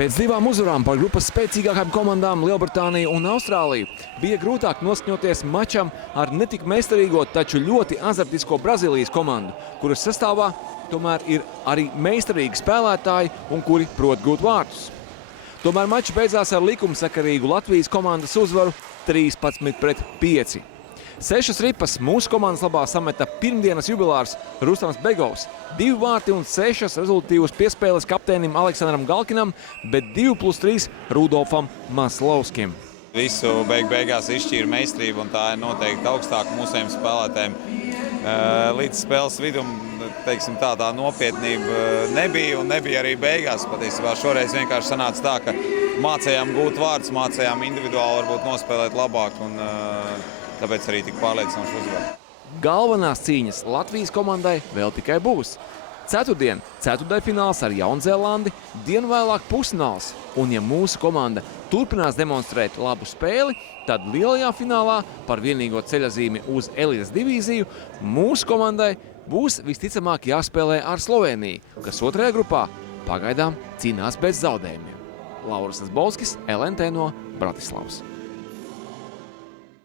Pēc divām uzvarām par grupas spēcīgākajām komandām Lielbritāniju un Austrāliju bija grūtāk noskaņoties mačam ar netik meistarīgo, taču ļoti azartisko Brazīlijas komandu, kuras sastāvā tomēr ir arī meistarīgi spēlētāji un kuri prot gūt vārtus. Tomēr mačs beidzās ar likumsakarīgu Latvijas komandas uzvaru 13-5. 6 ripas mūsu komandas labā sameta pirmdienas jubilārs Rustams Begovs, 2 vārti un 6 rezultatīvas piespēles kapteinim Aleksandram Galkinam, bet 2+3 Rudolfam Maslovskim. Visu beigās izšķīra meistarība, un tā ir noteikti augstāka mūsējiem spēlētājiem. Līdz spēles vidum, teiksim tā nopietnība nebija, un nebija arī beigās. Patiesībā šoreiz vienkārši sanāca tā, ka mācējām gūt vārdus, mācējām individuāli varbūt nospēlēt labāk, un tāpēc arī tik pārliecinoši uzvar. Galvenās cīņas Latvijas komandai vēl tikai būs. Ceturtdien ceturtdaļfināls ar Jaunzēlandi, dienu vēlāk pusfināls. Un ja mūsu komanda turpinās demonstrēt labu spēli, tad lielajā finālā par vienīgo ceļazīmi uz elites divīziju mūsu komandai būs visticamāk jāspēlē ar Sloveniju, kas otrajā grupā pagaidām cīnās bez zaudējumiem. Lauris Bolskis, LNT no Bratislavas.